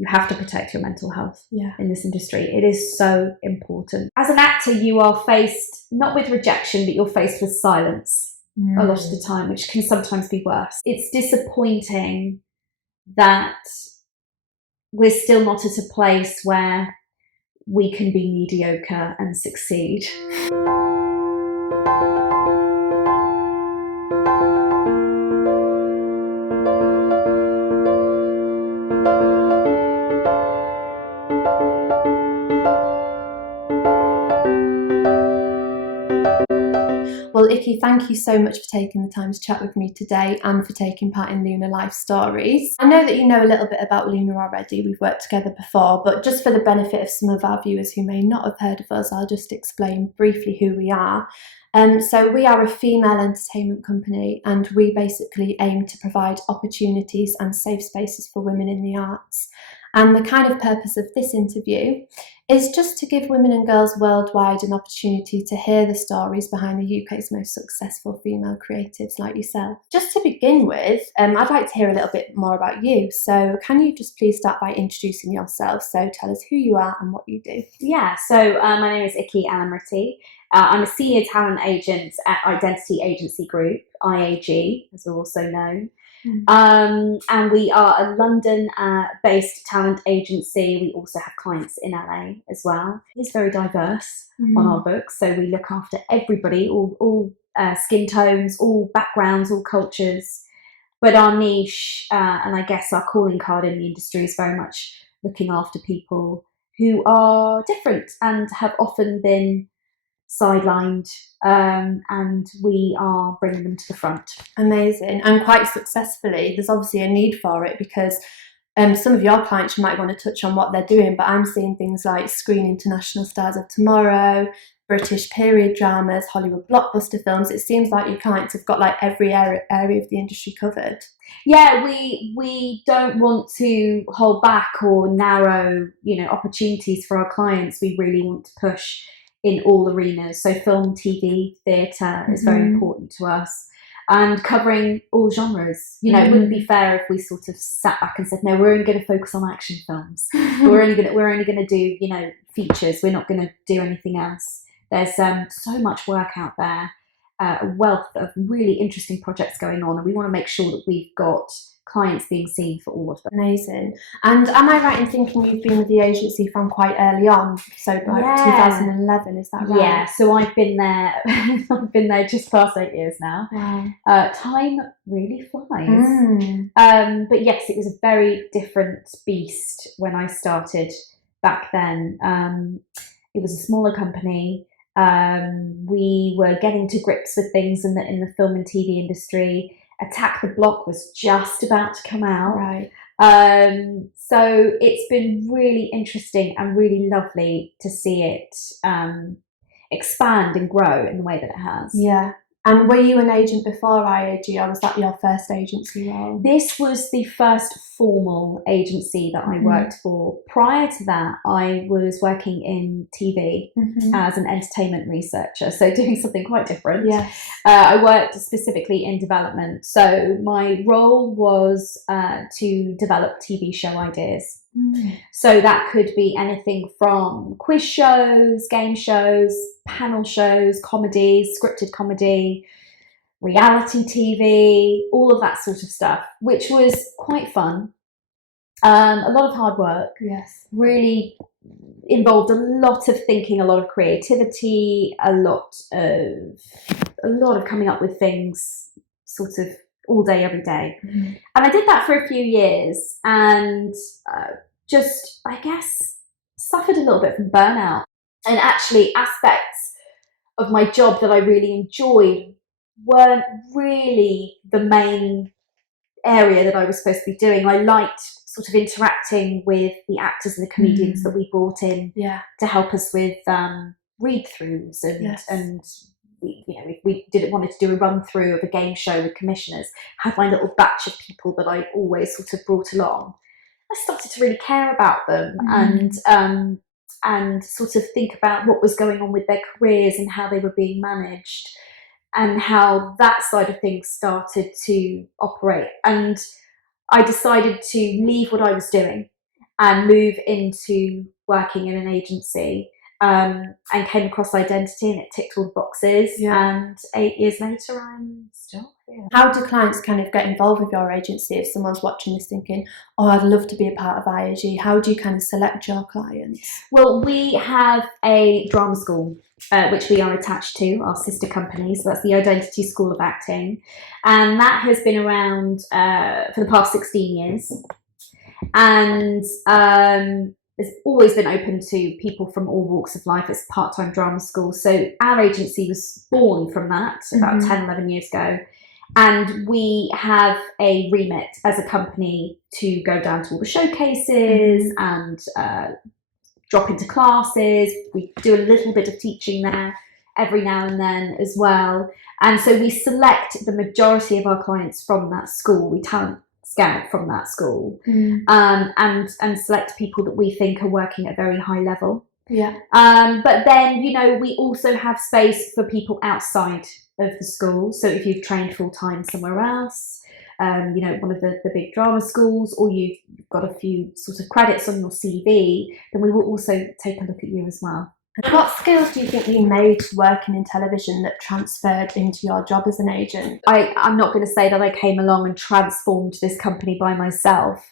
you have to protect your mental health Yeah. in this industry. It is so important. As an actor, you are faced not with rejection, but you're faced with silence a lot of the time, which can sometimes be worse. It's disappointing that we're still not at a place where we can be mediocre and succeed. Well, Ikki, thank you so much for taking the time to chat with me today and for taking part in Lunar Life Stories. I know that you know a little bit about Lunar already, we've worked together before, but just for the benefit of some of our viewers who may not have heard of us, I'll just explain briefly who we are. So we are a female entertainment company, and we basically aim to provide opportunities and safe spaces for women in the arts. And the kind of purpose of this interview is just to give women and girls worldwide an opportunity to hear the stories behind the UK's most successful female creatives like yourself. Just to begin with, I'd like to hear a little bit more about you. So can you just please start by introducing yourself? So tell us who you are and what you do. Yeah, so my name is Ikki El-Amriti. I'm a senior talent agent at Identity Agency Group, IAG, as we're also known. And we are a London-based talent agency. We also have clients in LA as well. It's very diverse on our books, so we look after everybody, all skin tones, all backgrounds, all cultures. But our niche, and I guess our calling card in the industry, is very much looking after people who are different and have often been sidelined, and we are bringing them to the front. Amazing, and quite successfully. There's obviously a need for it because some of your clients, you might want to touch on what they're doing, but I'm seeing things like Screen International Stars of Tomorrow, British period dramas, Hollywood blockbuster films. It seems like your clients have got like every area of the industry covered. Yeah, we don't want to hold back or narrow, opportunities for our clients. We really want to push in all arenas. So film, TV, theatre is very important to us, and covering all genres. It wouldn't be fair if we sort of sat back and said, no, we're only going to focus on action films. we're only going to do, features. We're not going to do anything else. There's so much work out there, a wealth of really interesting projects going on, and we want to make sure that we've got clients being seen for all of them. Amazing. And am I right in thinking you've been with the agency from quite early on? So like 2011, is that right? Yeah, so I've been there I've been there just past 8 years now. Wow. Time really flies. But yes, it was a very different beast when I started back then. It was a smaller company. We were getting to grips with things in the film and TV industry. Attack the Block was just about to come out. Right. So it's been really interesting and really lovely to see it expand and grow in the way that it has. Yeah. And were you an agent before IAG, or was that your first agency role? This was the first formal agency that I worked for. Prior to that, I was working in TV as an entertainment researcher, so doing something quite different. Yes. I worked specifically in development, so my role was to develop TV show ideas. So that could be anything from quiz shows, game shows, panel shows, comedies, scripted comedy, reality TV, all of that sort of stuff, which was quite fun. A lot of hard work. Yes. Really involved a lot of thinking, a lot of creativity, a lot of coming up with things sort of all day, every day. And I did that for a few years, and just, I guess, suffered a little bit from burnout. And actually aspects of my job that I really enjoyed weren't really the main area that I was supposed to be doing. I liked sort of interacting with the actors and the comedians that we brought in to help us with read-throughs and if we wanted to do a run-through of a game show with commissioners, had my little batch of people that I always sort of brought along. I started to really care about them and sort of think about what was going on with their careers and how they were being managed, and how that side of things started to operate. And I decided to leave what I was doing and move into working in an agency, and came across Identity, and it ticked all the boxes. And 8 years later, I'm still here. How do clients kind of get involved with your agency if someone's watching this thinking, oh, I'd love to be a part of IAG? How do you kind of select your clients? Well, we have a drama school, which we are attached to, our sister company. So that's the Identity School of Acting. And that has been around for the past 16 years. And it's always been open to people from all walks of life. It's a part-time drama school. So our agency was born from that about 10, 11 years ago. And we have a remit as a company to go down to all the showcases and drop into classes. We do a little bit of teaching there every now and then as well. And so we select the majority of our clients from that school. We talent scout from that school, and select people that we think are working at a very high level. But then, you know, we also have space for people outside of the school. So if you've trained full-time somewhere else, you know, one of the big drama schools, or you've got a few sort of credits on your CV, then we will also take a look at you as well. What skills do you think you made working in television that transferred into your job as an agent? I'm not going to say that I came along and transformed this company by myself.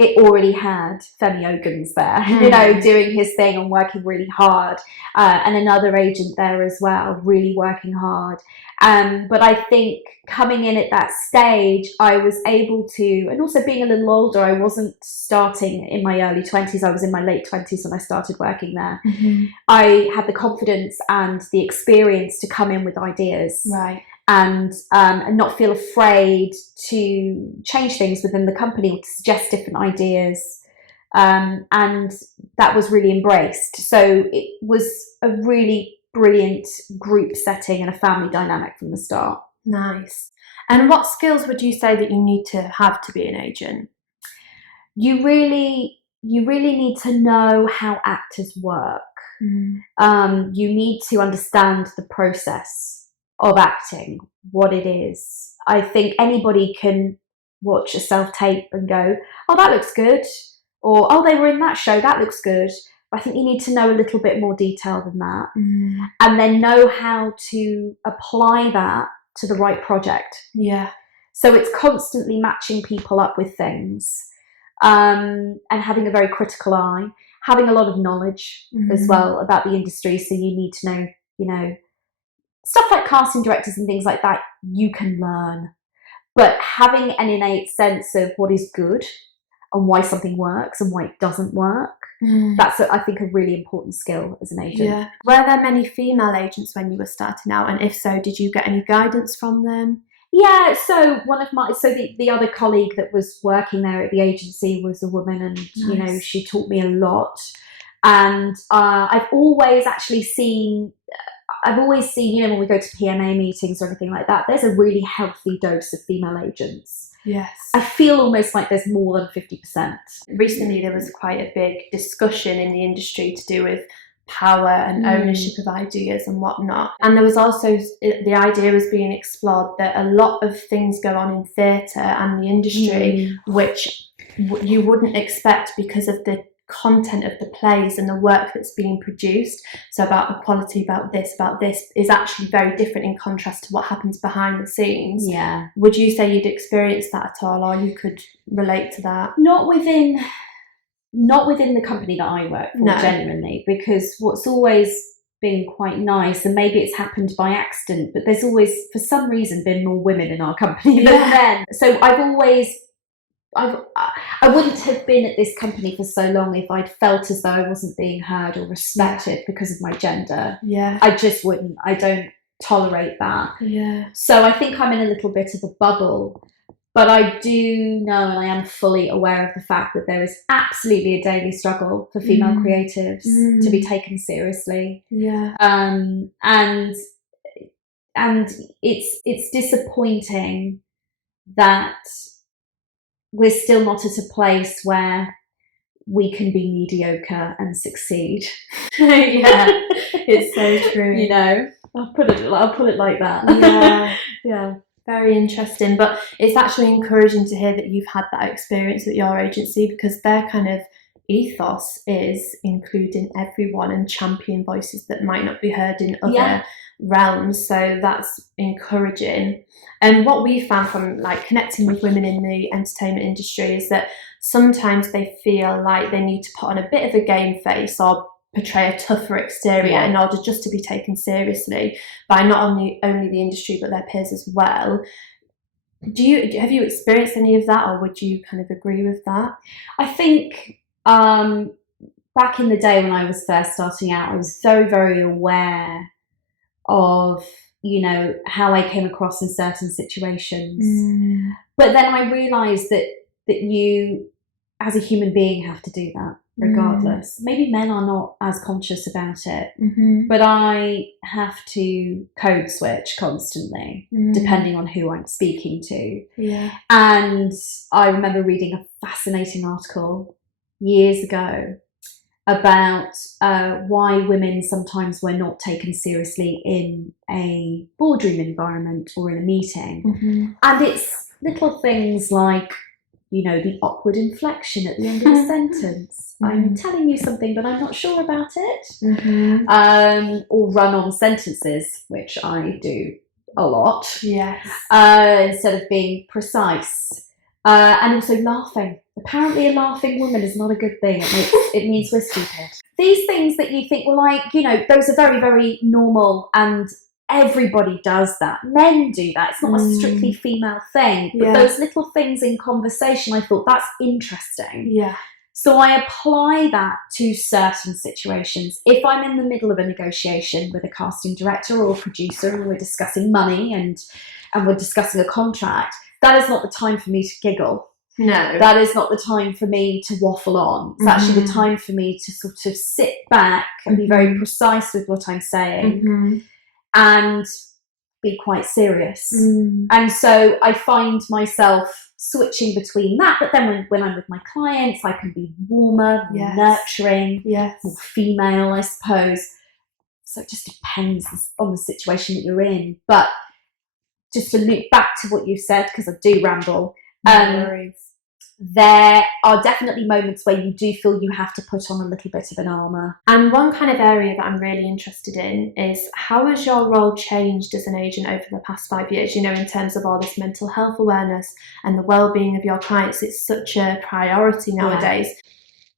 It already had Femi Ogans there, you know, doing his thing and working really hard, and another agent there as well, really working hard. But I think coming in at that stage, I was able to, and also being a little older, I wasn't starting in my early 20s, I was in my late 20s when I started working there. I had the confidence and the experience to come in with ideas. And not feel afraid to change things within the company or to suggest different ideas. And that was really embraced. So it was a really brilliant group setting and a family dynamic from the start. Nice. And what skills would you say that you need to have to be an agent? You really need to know how actors work. You need to understand the process of acting, what it is. I think anybody can watch a self-tape and go, oh, that looks good, or oh, they were in that show, that looks good. But I think you need to know a little bit more detail than that, and then know how to apply that to the right project. So it's constantly matching people up with things, and having a very critical eye, having a lot of knowledge as well about the industry. So you need to know, you know, stuff like casting directors and things like that, you can learn. But having an innate sense of what is good and why something works and why it doesn't work, that's, I think, a really important skill as an agent. Were there many female agents when you were starting out? And if so, did you get any guidance from them? Yeah, so the other colleague that was working there at the agency was a woman, and you know, she taught me a lot. And I've always seen, you know, when we go to PMA meetings or anything like that, there's a really healthy dose of female agents. I feel almost like there's more than 50%. Recently, there was quite a big discussion in the industry to do with power and ownership of ideas and whatnot. And there was also, the idea was being explored that a lot of things go on in theatre and the industry which you wouldn't expect because of the content of the plays and the work that's being produced. So about equality, about this is actually very different in contrast to what happens behind the scenes. Would you say you'd experienced that at all, or you could relate to that? Not within the company that I work for, genuinely, because what's always been quite nice, and maybe it's happened by accident, but there's always, for some reason, been more women in our company than men. So I wouldn't have been at this company for so long if I'd felt as though I wasn't being heard or respected because of my gender. I just wouldn't. I don't tolerate that. So I think I'm in a little bit of a bubble. But I do know, and I am fully aware of the fact that there is absolutely a daily struggle for female creatives to be taken seriously. And it's disappointing that we're still not at a place where we can be mediocre and succeed. It's so true. You know, I'll put it like that. Very interesting, but it's actually encouraging to hear that you've had that experience at your agency, because they're kind of ethos is including everyone and champion voices that might not be heard in other realms. So that's encouraging. And what we found from like connecting with women in the entertainment industry is that sometimes they feel like they need to put on a bit of a game face or portray a tougher exterior in order just to be taken seriously by not only the industry but their peers as well. Have you experienced any of that, or would you kind of agree with that? I think back in the day when I was first starting out, I was very, very aware of, you know, how I came across in certain situations. But then I realised that you, as a human being, have to do that regardless. Maybe men are not as conscious about it, but I have to code switch constantly, depending on who I'm speaking to. And I remember reading a fascinating article years ago about why women sometimes were not taken seriously in a boardroom environment or in a meeting. And it's little things like, you know, the awkward inflection at the end of the sentence. I'm telling you something, but I'm not sure about it. Or run-on sentences, which I do a lot. Instead of being precise. And also laughing. Apparently a laughing woman is not a good thing. It means we're stupid. These things that you think, well, like, you know, those are very, very normal and everybody does that. Men do that. It's not a strictly female thing. But those little things in conversation, I thought, that's interesting. So I apply that to certain situations. If I'm in the middle of a negotiation with a casting director or a producer and we're discussing money and we're discussing a contract, that is not the time for me to giggle. No. That is not the time for me to waffle on. It's actually the time for me to sort of sit back and be very precise with what I'm saying and be quite serious. And so I find myself switching between that, but then when I'm with my clients, I can be warmer, more nurturing, more female, I suppose. So it just depends on the situation that you're in. But just to loop back to what you said, because I do ramble, there are definitely moments where you do feel you have to put on a little bit of an armour. And one kind of area that I'm really interested in is, how has your role changed as an agent over the past 5 years, you know, in terms of all this mental health awareness and the well-being of your clients? It's such a priority nowadays.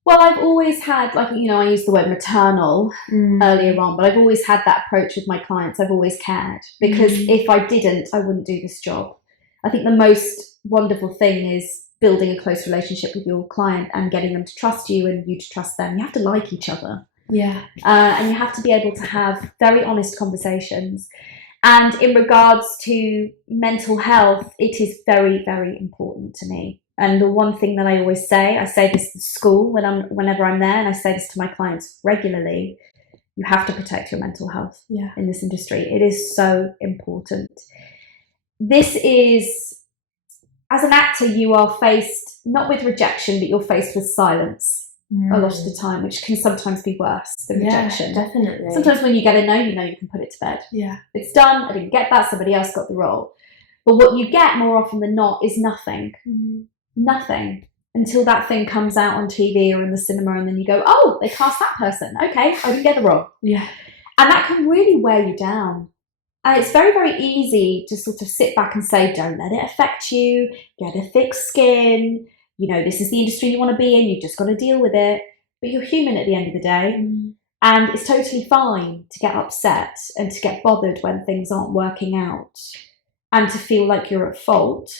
Well, I've always had, like, you know, I used the word maternal earlier on, but I've always had that approach with my clients. I've always cared, because if I didn't, I wouldn't do this job. I think the most wonderful thing is building a close relationship with your client and getting them to trust you and you to trust them. You have to like each other. And you have to be able to have very honest conversations. And in regards to mental health, it is very, very important to me. And the one thing that I always say, I say this to school whenever I'm there, and I say this to my clients regularly, you have to protect your mental health in this industry. It is so important. This is, as an actor, you are faced not with rejection, but you're faced with silence a lot of the time, which can sometimes be worse than rejection. Definitely. Sometimes when you get a no, you know you can put it to bed. It's done, I didn't get that, somebody else got the role. But what you get more often than not is nothing. Nothing. Until that thing comes out on TV or in the cinema, and then you go, oh, they cast that person. Okay, I didn't get the role. And that can really wear you down. And it's very, very easy to sort of sit back and say, don't let it affect you, get a thick skin, you know, this is the industry you want to be in, you've just got to deal with it. But you're human at the end of the day. And it's totally fine to get upset and to get bothered when things aren't working out and to feel like you're at fault.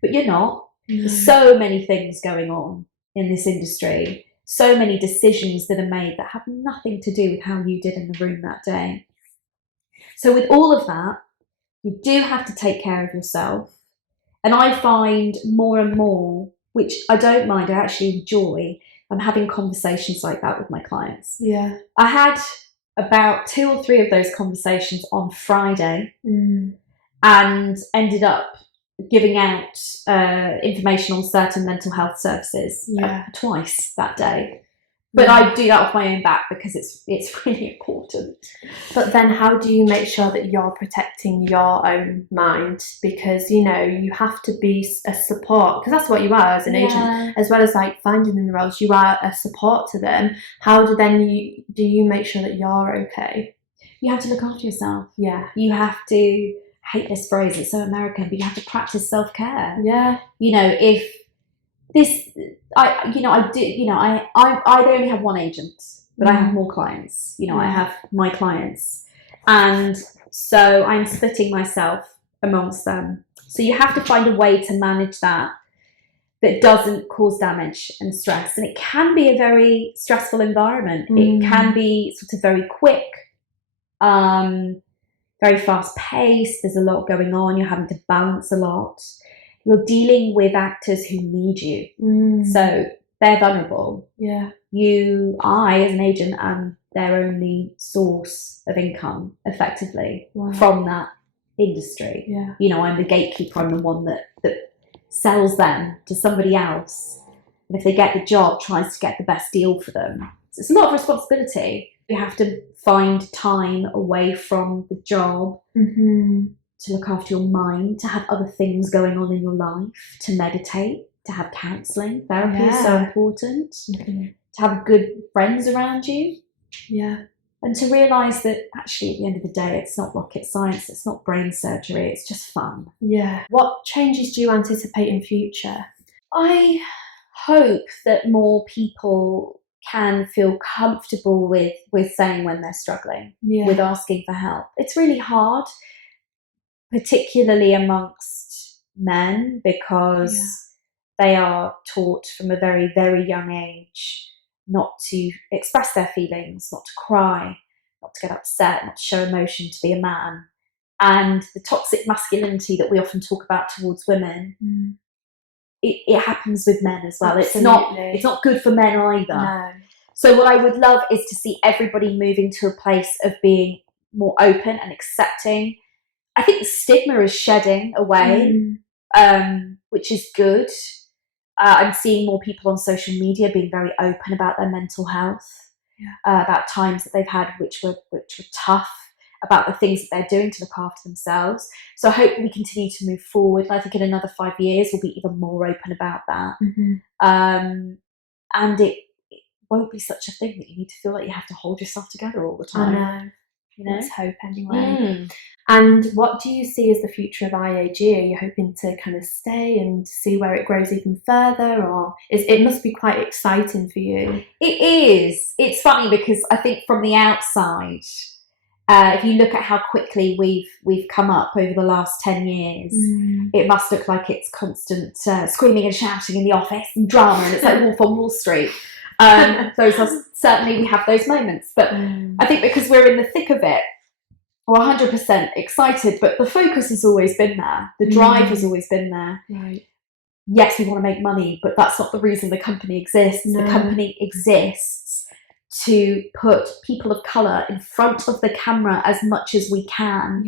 But you're not. There's so many things going on in this industry, so many decisions that are made that have nothing to do with how you did in the room that day. So with all of that, you do have to take care of yourself. And I find more and more, which I don't mind, I actually enjoy, I'm having conversations like that with my clients. I had about 2 or 3 of those conversations on Friday and ended up giving out information on certain mental health services twice that day. But I do that off my own back because it's really important. But then how do you make sure that you're protecting your own mind? Because, you know, you have to be a support, because that's what you are as an agent, as well as like finding them the roles, you are a support to them. How do you make sure that you're okay? You have to look after yourself. Yeah. You have to, I hate this phrase, it's so American, but you have to practice self-care. Yeah. You know, if this, I only have one agent, but I have more clients. You know, I have my clients. And so I'm splitting myself amongst them. So you have to find a way to manage that doesn't cause damage and stress. And it can be a very stressful environment. It can be sort of very quick, very fast paced. There's a lot going on. You're having to balance a lot. You're dealing with actors who need you. So they're vulnerable. Yeah. I, as an agent, am their only source of income, effectively, from that industry. Yeah. You know, I'm the gatekeeper. I'm the one that sells them to somebody else. And if they get the job, tries to get the best deal for them. So it's a lot of responsibility. You have to find time away from the job to look after your mind, to have other things going on in your life, to meditate, to have counselling. Therapy is so important. To have good friends around you. Yeah. And to realise that actually at the end of the day, it's not rocket science, it's not brain surgery, it's just fun. Yeah. What changes do you anticipate in future? I hope that more people can feel comfortable with saying when they're struggling, with asking for help. It's really hard, particularly amongst men, because they are taught from a very, very young age not to express their feelings, not to cry, not to get upset, not to show emotion, to be a man. And the toxic masculinity that we often talk about towards women, it happens with men as well. Absolutely. It's not good for men either. No. So what I would love is to see everybody moving to a place of being more open and accepting. I think the stigma is shedding away, which is good. I'm seeing more people on social media being very open about their mental health, about times that they've had which were tough, about the things that they're doing to look after themselves. So I hope we continue to move forward. I think in another 5 years we'll be even more open about that. And it won't be such a thing that you need to feel like you have to hold yourself together all the time. I know. You know? Let's hope anyway. And what do you see as the future of IAG? Are you hoping to kind of stay and see where it grows even further, or it must be quite exciting for you? It is. It's funny because I think from the outside, if you look at how quickly we've come up over the last 10 years, it must look like it's constant screaming and shouting in the office and drama, and it's like Wolf on Wall Street. Certainly we have those moments, but I think because we're in the thick of it, we're 100% excited, but the focus has always been there. The drive has always been there. Right. Yes, we want to make money, but that's not the reason the company exists. No. The company exists to put people of colour in front of the camera as much as we can,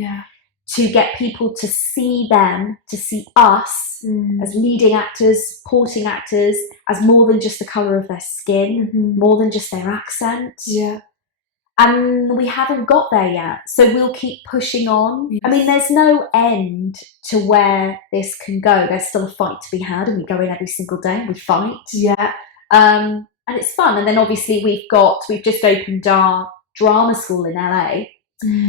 to get people to see them, to see us as leading actors, supporting actors, as more than just the colour of their skin, more than just their accent. Yeah. And we haven't got there yet, so we'll keep pushing on. Yes. I mean, there's no end to where this can go. There's still a fight to be had, and we go in every single day and we fight. Yeah. And it's fun. And then obviously we've just opened our drama school in LA,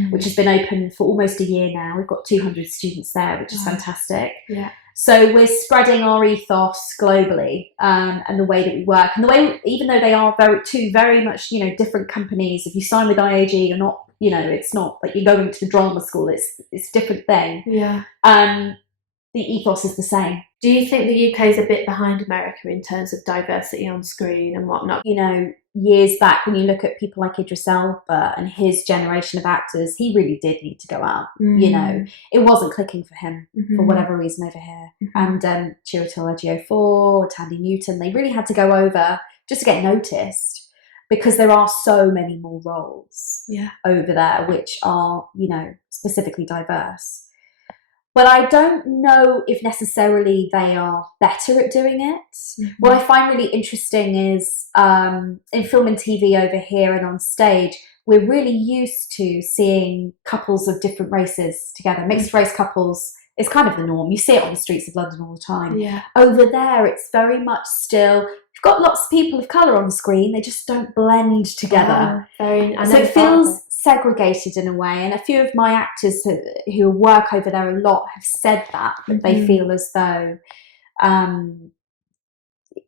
which has been open for almost a year now. We've got 200 students there, which is fantastic. Yeah. So we're spreading our ethos globally, and the way that we work, and the way, even though they are very much, you know, different companies. If you sign with IAG, you're not, you know, it's not like you're going to the drama school. It's a different thing. Yeah. The ethos is the same. Do you think the UK is a bit behind America in terms of diversity on screen and whatnot? You know, years back, when you look at people like Idris Elba and his generation of actors, he really did need to go out. You know, it wasn't clicking for him for whatever reason over here. And Chiwetel Ejiofor, Tandy Newton, they really had to go over just to get noticed, because there are so many more roles over there which are, you know, specifically diverse. But I don't know if necessarily they are better at doing it. What I find really interesting is in film and TV over here and on stage, we're really used to seeing couples of different races together. Mixed race couples is kind of the norm. You see it on the streets of London all the time. Yeah. Over there, it's very much still, you've got lots of people of colour on the screen, they just don't blend together. So it feels segregated in a way, and a few of my actors who work over there a lot have said that they feel as though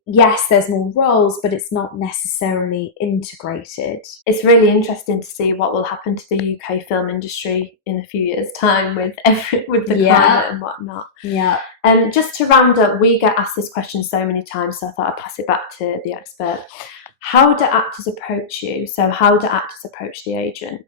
yes, there's more roles, but it's not necessarily integrated. It's really interesting to see what will happen to the UK film industry in a few years' time with the climate and whatnot. Yeah. Just to round up, we get asked this question so many times, so I thought I'd pass it back to the expert. How do actors approach you? So how do actors approach the agent?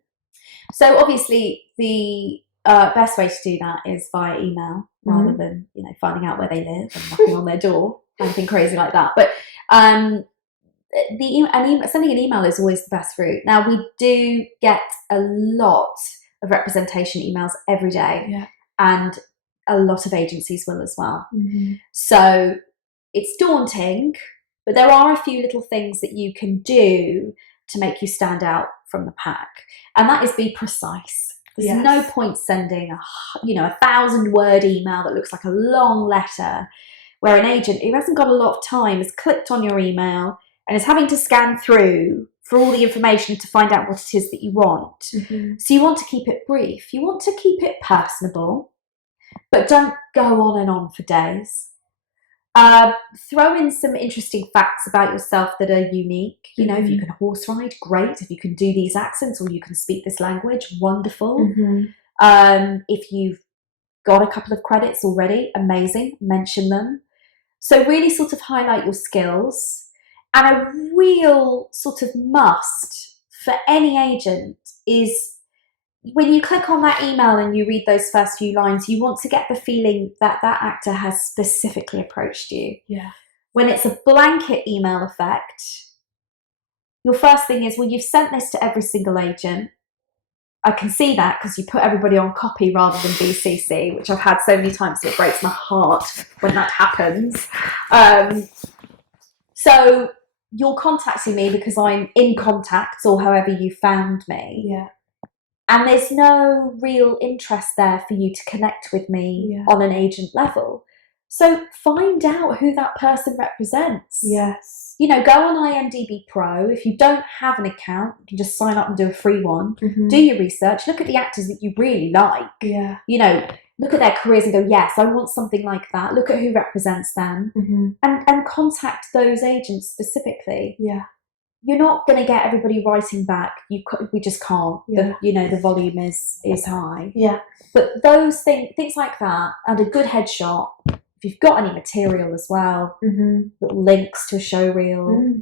So obviously the best way to do that is via email rather than finding out where they live and knocking on their door, anything crazy like that. But sending an email is always the best route. Now we do get a lot of representation emails every day, and a lot of agencies will as well. So it's daunting, but there are a few little things that you can do to make you stand out from the pack, and that is be precise. There's no point sending a 1,000-word email that looks like a long letter, where an agent who hasn't got a lot of time has clicked on your email and is having to scan through for all the information to find out what it is that you want. So you want to keep it brief. You want to keep it personable, but don't go on and on for days. Throw in some interesting facts about yourself that are unique. If you can horse ride, great. If you can do these accents or you can speak this language, wonderful. If you've got a couple of credits already, amazing, mention them. So really sort of highlight your skills. And a real sort of must for any agent is when you click on that email and you read those first few lines, you want to get the feeling that that actor has specifically approached you. When it's a blanket email effect, your first thing is, well, you've sent this to every single agent. I can see that because you put everybody on copy rather than BCC, which I've had so many times, so it breaks my heart when that happens. So you're contacting me because I'm in contacts or however you found me. And there's no real interest there for you to connect with me on an agent level. So find out who that person represents. Go on IMDb Pro. If you don't have an account, you can just sign up and do a free one. Do your research. Look at the actors that you really like. Look at their careers and go, yes, I want something like that. Look at who represents them. And contact those agents specifically. You're not going to get everybody writing back. We just can't. The volume is high. But those things like that, and a good headshot. If you've got any material as well, little links to a show reel,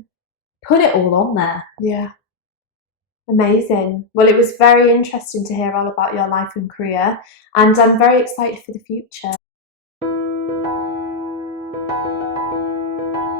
put it all on there. Amazing. Well, it was very interesting to hear all about your life and career, and I'm very excited for the future.